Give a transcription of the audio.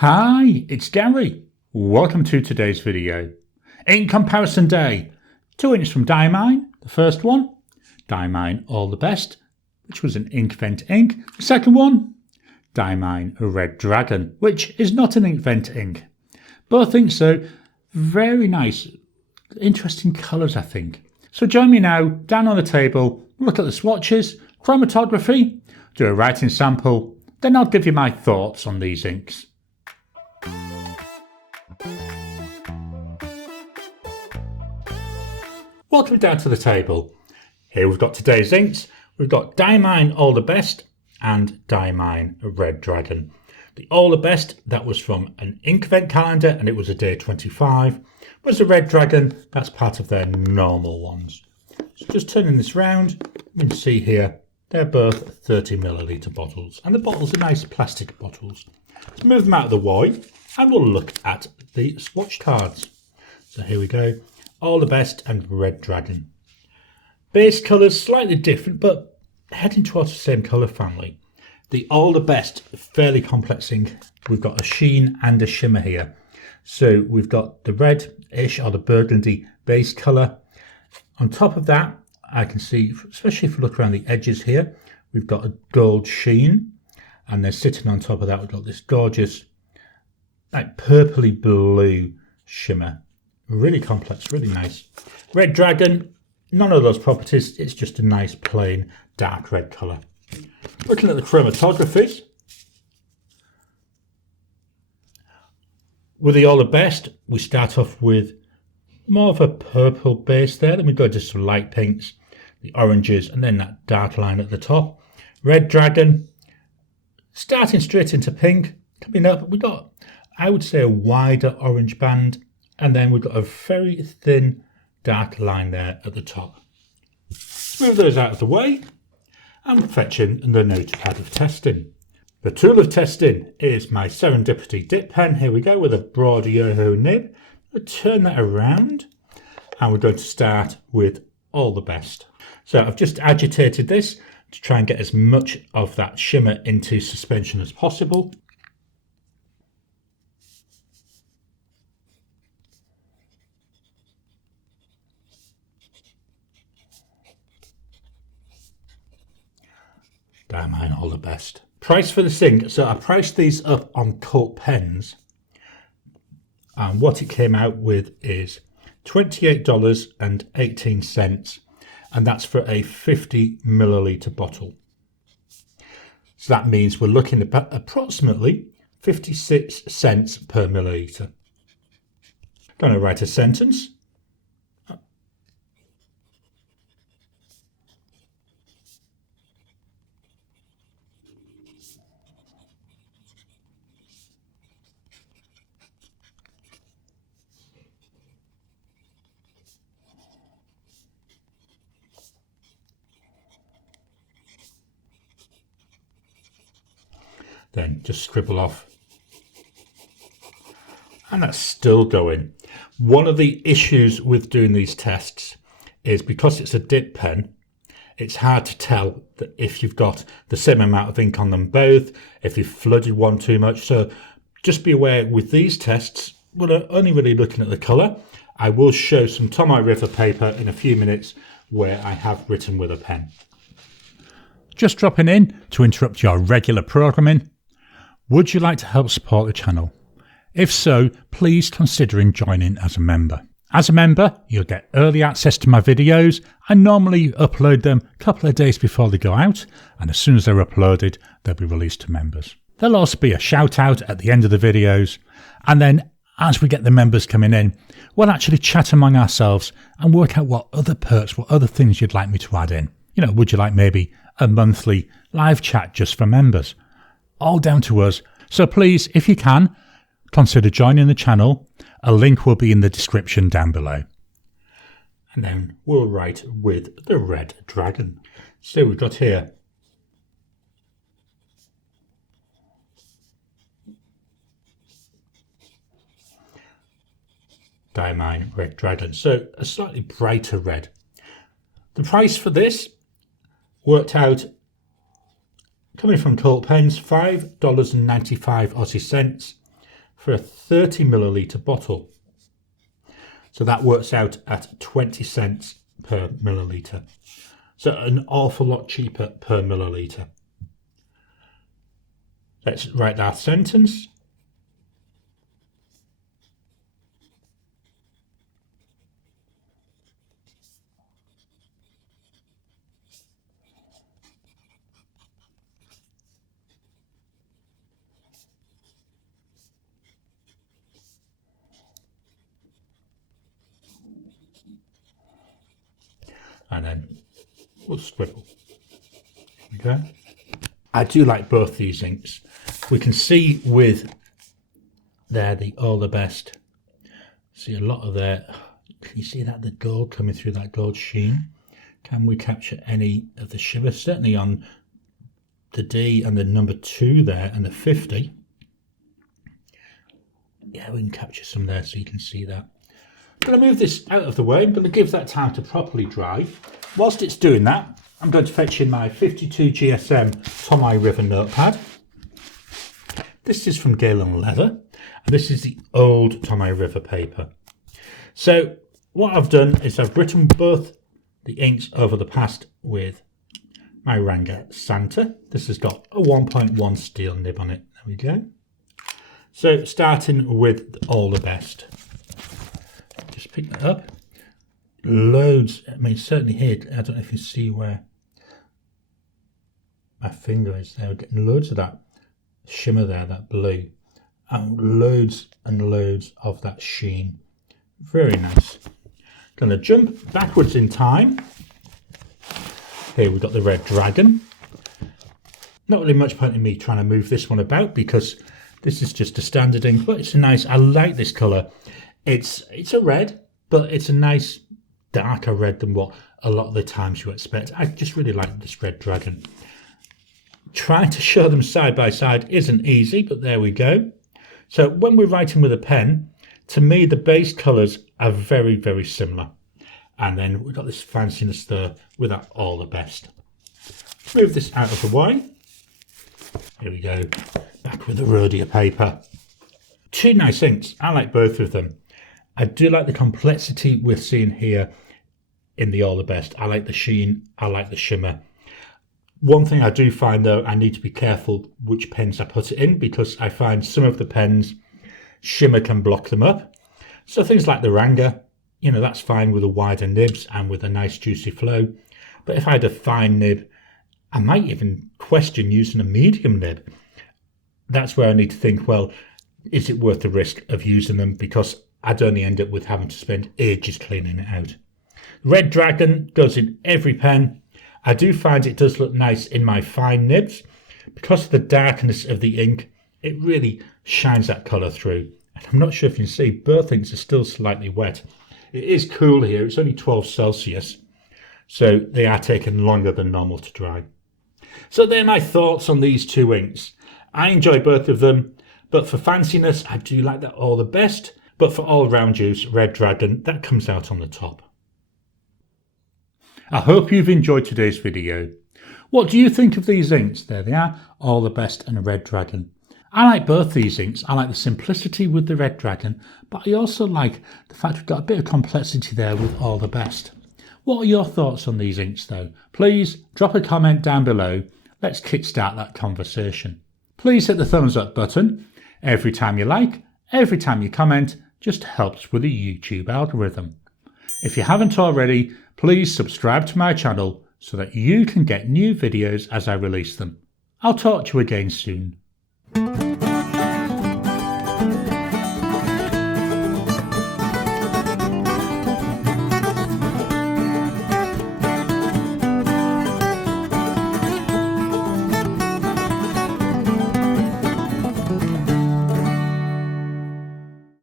Hi, it's Gary. Welcome to today's video. Ink comparison day. 2 inks from Diamine, the first one. Diamine All the Best, which was an Inkvent ink. The second one, Diamine Red Dragon, which is not an Inkvent ink. Both inks though, very nice, interesting colours I think. So join me now, down on the table, look at the swatches, chromatography, do a writing sample, then I'll give you my thoughts on these inks. Welcome down to the table. Here we've got today's inks. We've got Diamine All the Best and Diamine Red Dragon. The All the Best, that was from an Inkvent calendar and it was a day 25. Whereas the Red Dragon, that's part of their normal ones. So just turning this round, you can see here, they're both 30ml bottles. And the bottles are nice plastic bottles. Let's move them out of the way and we'll look at the swatch cards. So here we go. All the Best and Red Dragon. Base colours slightly different, but heading towards the same colour family. The All the Best, fairly complex ink. We've got a sheen and a shimmer here. So we've got the red-ish or the burgundy base colour. On top of that, I can see, especially if you look around the edges here, we've got a gold sheen. And then sitting on top of that, we've got this gorgeous, like purpley blue shimmer. Really complex, really nice. Red Dragon, none of those properties. It's just a nice plain dark red colour. Looking at the chromatographies. With the All the Best, we start off with more of a purple base there. Then we go to some light pinks, the oranges, and then that dark line at the top. Red Dragon, starting straight into pink. Coming up, we've got, I would say, a wider orange band. And then we've got a very thin dark line there at the top. Move those out of the way and fetch in the notepad of testing. The tool of testing is my Serendipity dip pen. Here we go with a broad Yoho nib. We'll turn that around and we're going to start with All the Best. So I've just agitated this to try and get as much of that shimmer into suspension as possible. Diamine All the Best. Price for this ink. So I priced these up on Cult Pens. And what it came out with is $28.18. And that's for a 50ml bottle. So that means we're looking at approximately 56 cents per milliliter. Going to write a sentence. Then just scribble off. And that's still going. One of the issues with doing these tests is because it's a dip pen, it's hard to tell that if you've got the same amount of ink on them both, if you've flooded one too much. So just be aware with these tests, we're only really looking at the colour. I will show some Tomoe River paper in a few minutes where I have written with a pen. Just dropping in to interrupt your regular programming. Would you like to help support the channel? If so, please consider joining as a member. As a member, you'll get early access to my videos. I normally upload them a couple of days before they go out, and as soon as they're uploaded, they'll be released to members. There'll also be a shout out at the end of the videos, and then as we get the members coming in, we'll actually chat among ourselves and work out what other perks, what other things you'd like me to add in. You know, would you like maybe a monthly live chat just for members? All down to us. So please, if you can, consider joining the channel. A link will be in the description down below. And then we'll write with the Red Dragon. So we've got here Diamine Red Dragon. So a slightly brighter red. The price for this worked out, coming from Cult Pens, $5.95 Aussie cents. for a 30ml bottle. So that works out at 20 cents per milliliter. So an awful lot cheaper per milliliter. Let's write our sentence. And then we'll scribble. Okay. I do like both these inks. We can see with there the All the Best. See a lot of there. Can you see that, the gold coming through, that gold sheen? Can we capture any of the shimmer? Certainly on the D and the number 2 there and the 50. Yeah, we can capture some there so you can see that. I'm going to move this out of the way. I'm going to give that time to properly dry. Whilst it's doing that, I'm going to fetch in my 52 GSM Diamine River notepad. This is from Galen Leather, and this is the old Diamine River paper. So what I've done is I've written both the inks over the past with my Ranga Santa. This has got a 1.1 steel nib on it. There we go. So starting with All the Best. Just pick that up. Loads, I mean certainly here, I don't know if you see where my finger is there. We're getting loads of that shimmer there, that blue. And loads of that sheen. Very nice. Going to jump backwards in time. Here we've got the Red Dragon. Not really much point in me trying to move this one about because this is just a standard ink, but it's a nice, I like this colour. It's a red, but it's a nice darker red than what a lot of the times you expect. I just really like this Red Dragon. Trying to show them side by side isn't easy, but there we go. So when we're writing with a pen, to me the base colours are very, very similar. And then we've got this fanciness there with that All the Best. Move this out of the way. Here we go. Back with the Rhodia paper. Two nice inks. I like both of them. I do like the complexity we're seeing here in the All the Best. I like the sheen. I like the shimmer. One thing I do find though, I need to be careful which pens I put it in because I find some of the pens, shimmer can block them up. So things like the Ranga, you know, that's fine with the wider nibs and with a nice juicy flow. But if I had a fine nib, I might even question using a medium nib. That's where I need to think, well, is it worth the risk of using them? Because I'd only end up with having to spend ages cleaning it out. Red Dragon goes in every pen. I do find it does look nice in my fine nibs. Because of the darkness of the ink, it really shines that colour through. And I'm not sure if you can see, both inks are still slightly wet. It is cool here, it's only 12 Celsius. So they are taking longer than normal to dry. So they're my thoughts on these two inks. I enjoy both of them, but for fanciness, I do like that All the Best. But for all round use, Red Dragon, that comes out on the top. I hope you've enjoyed today's video. What do you think of these inks? There they are, All the Best and Red Dragon. I like both these inks. I like the simplicity with the Red Dragon, but I also like the fact we've got a bit of complexity there with All the Best. What are your thoughts on these inks though? Please drop a comment down below. Let's kickstart that conversation. Please hit the thumbs up button. Every time you like, every time you comment, just helps with the YouTube algorithm. If you haven't already, please subscribe to my channel so that you can get new videos as I release them. I'll talk to you again soon.